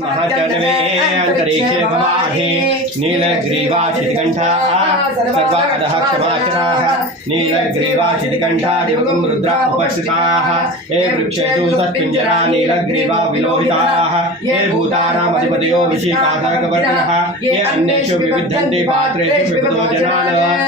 महजन्मे अन्तरिक्षे भवाहि नीलग्रीवाचितिकण्ठाः। सर्वादः क्षमाचराः नीलग्रीवाचितिकण्ठा दिवगं रुद्रा उपस्थिताः। ये वृक्षेषु सत्पिञ्जरा नीलग्रीवा विलोहिताः। ये भूतानामधिपतयो पात्रेषु जनान्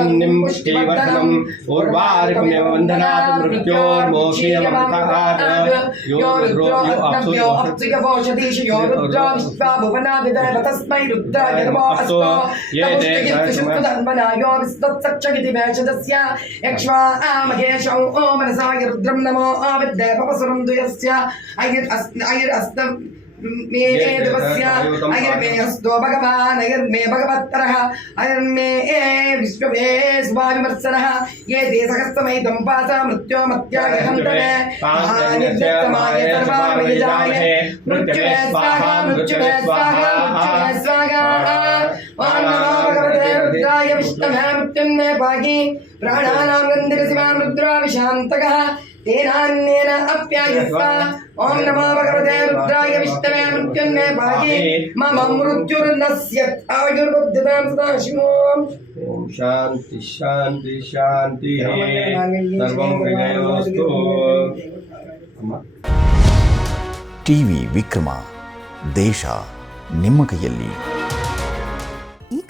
सुगन्धिं पुष्टिवर्धनम् उर्वारुकमेव वन्दनात् मृत्योर्मोक्षीयमर्थकात् यो रुद्रो यो अप्सु यो तस्मै रुद्राय नमो अस्तु ये ते धन्मनायो विस्तत्सक्षगिति वेषदस्य यक्ष्वा आमहेशौ ॐ मनसाय रुद्रं नमो आविद्देवपसुरं दुयस्य अयिरस्त मे देवस्य अयर्मे हस्तो भगवान् अयर्मे भगवत्तरः अयर्मे विश्वमे स्वामिमत्सरः ये ते सहस्तमै दम्पासा मृत्यो मत्याय हन्तवे निर्जत्तमाय सर्वामयजाय मृत्युवे स्वाहा मृत्युवे स्वाहा मृत्युवे स्वाहा विष्णवे मृत्युन्मे पाहि प्राणानां गन्धिरसिमान् रुद्रा विशान्तकः तेनान्येन अप्यायस्व ॐ नमो भगवते रुद्राय विष्णवे मृत्युन्मे पाहि मम मृत्युर्नश्यत् आयुर्बुद्धितां सदा शिवोम् ओम शांति शांति शांति सर्वं विजयोस्तु ಅಮ್ಮ ಟಿವಿ ವಿಕ್ರಮ ದೇಶ ನಿಮ್ಮ ಕೈಯಲ್ಲಿ ಈ